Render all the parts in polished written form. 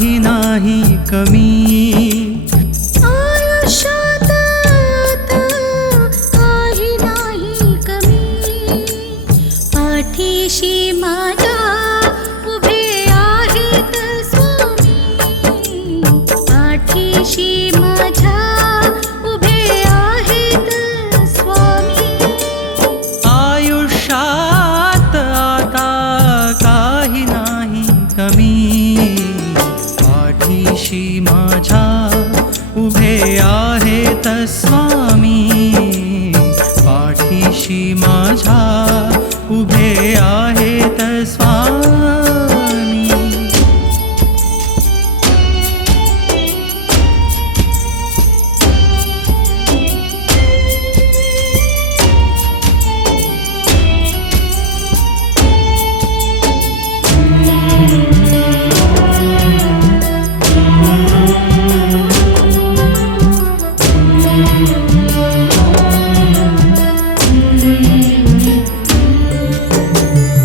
काही नाही कमी. आयुष्यात आता काही नाही कमी. पाठीशी माझ्या उभे आहेत स्वामी. पाठीशी माझ्या उभे आहेत स्वामी. आयुष्यात आता काही नाही कमी. पाठीशी माझ्या उभे आहेत स्वामी. पाठीशी माझ्या उभे आहेत स्वामी.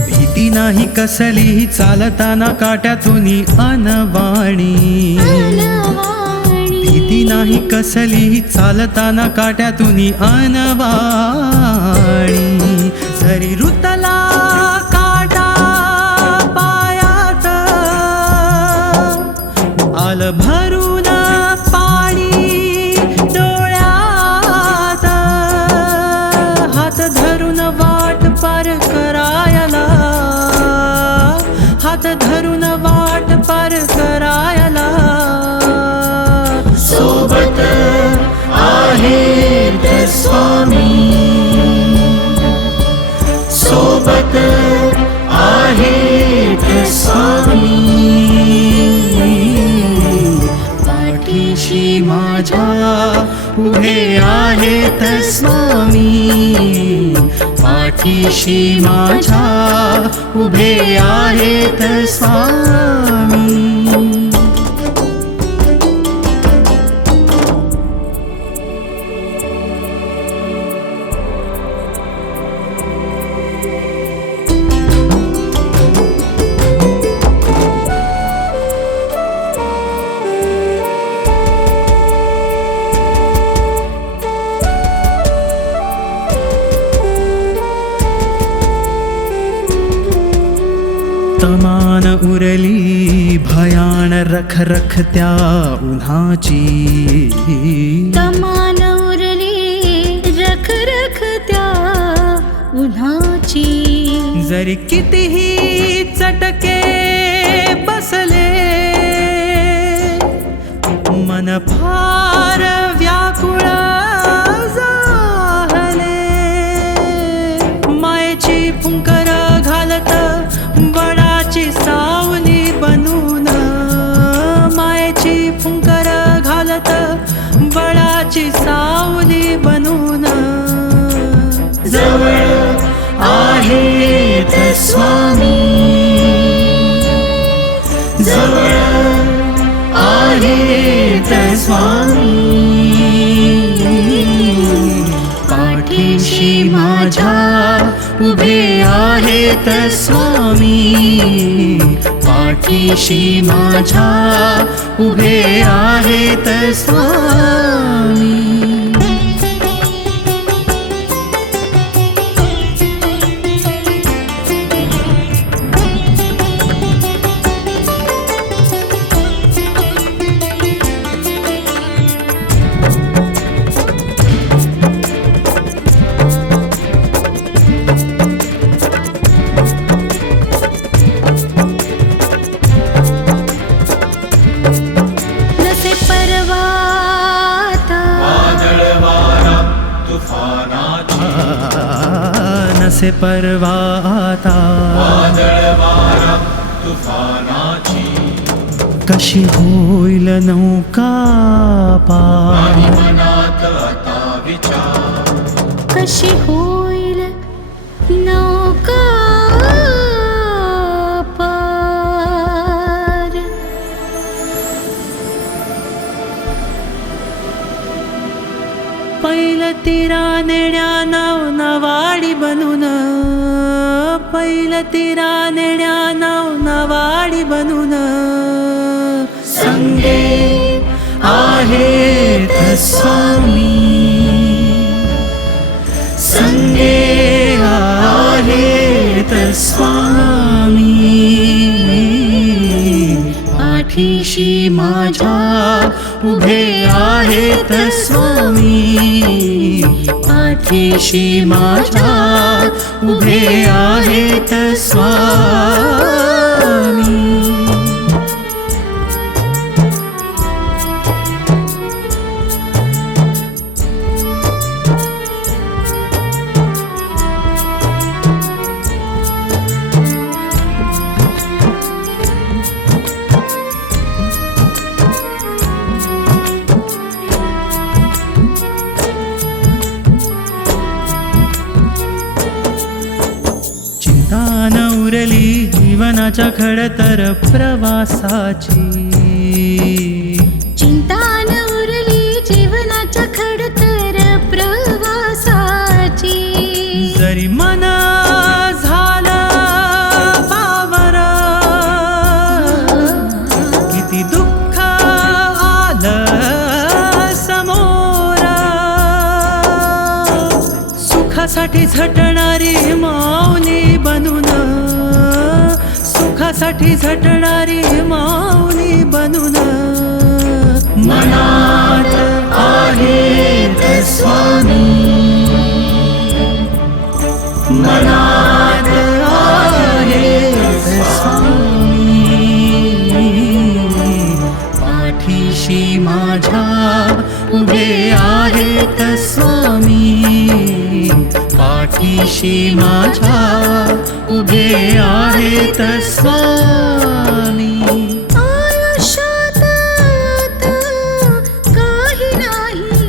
भीती नाही कसली चालताना काट्यातून अनवाणी. भीती नाही कसली चालताना काट्यातून अनवाणी. जरी रुतला काटा पायात आलं भरून पाणी डोळ्यात. हात धरून वाट पार करायला. हात धरून वाट पार करायला. सोबत आहेत स्वामी. सोबत आहेत स्वामी. पाठीशी माझ्या उभे आहेत स्वामी. पाठीशी माझ्या उभे आहेत स्वामी. तमान उरली भयान रखरखत्या उन्हाची. तमान उरली रखरखत्या उन्हाची. जरी कितीही चटके बसले मन फार व्याकुळ झाले. मायेची फुंकर घालत बळाची सावली बनून. मायेची फुंकर घालत बळाची सावली बनून. जवळ आहेत स्वामी. जवळ आहेत स्वामी. पाठीशी माझ्या उभे आहेत स्वामी. पाठीशी माझ्या उभे आहेत स्वामी. नसे परवा आता वादळ वारा तुफानाची. कशी होईल नौका पार. मनात आता विचार. कशी होईल नौका पार. पहिलं तिरा नेण्या नाव नवाडी बनून. पहिलं तिरा नेण्या नाव नवाडी बनून. संगे आहेत स्वामी, संगे आहेत स्वामी. पाठीशी माझ्या उभे आहेत स्वामी, पाठीशी माझ्या उभे आहेत स्वामी. चिंता न उरली जीवनाच्या खडतर प्रवासाची, चिंता न उरली जीवनाच्या खडतर प्रवासाची. जरी मन झालं पावर, किती दुःख आलं समोर, सुखासाठी झटणारी माऊली बनून, सुखासाठी झटणारी माऊली बनून. मनात आहेत स्वामी, मनात आहेत स्वामी. पाठीशी माझ्या उभे आहेत स्वामी, पाठीशी माझ्या उभे आहेत स्वामी. आयुष्यात आता काही नाही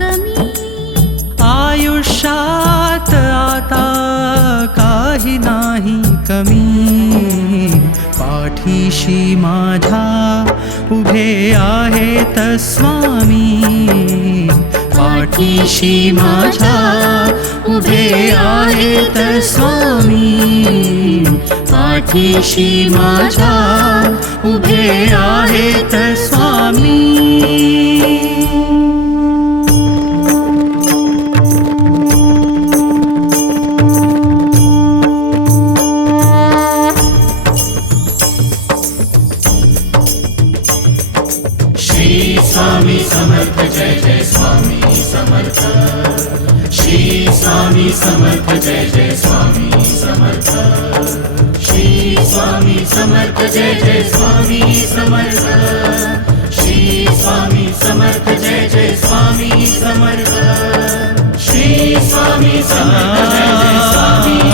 कमी, आयुष्यात आता काही नाही कमी. पाठीशी माझ्या उभे आहेत स्वामी, पाठीशी माझ्या उभे आहेत स्वामी, पाठीशी माझ्या उभे आहेत स्वामी. श्री स्वामी समर्थ जय जय स्वामी समर्थ, श्री स्वामी समर्थ जय जय स्वामी समर्थ, श्री स्वामी समर्थ जय जय स्वामी समर्थ, श्री स्वामी समर्थ जय जय स्वामी समर्थ, श्री स्वामी समर्थ जय जय स्वामी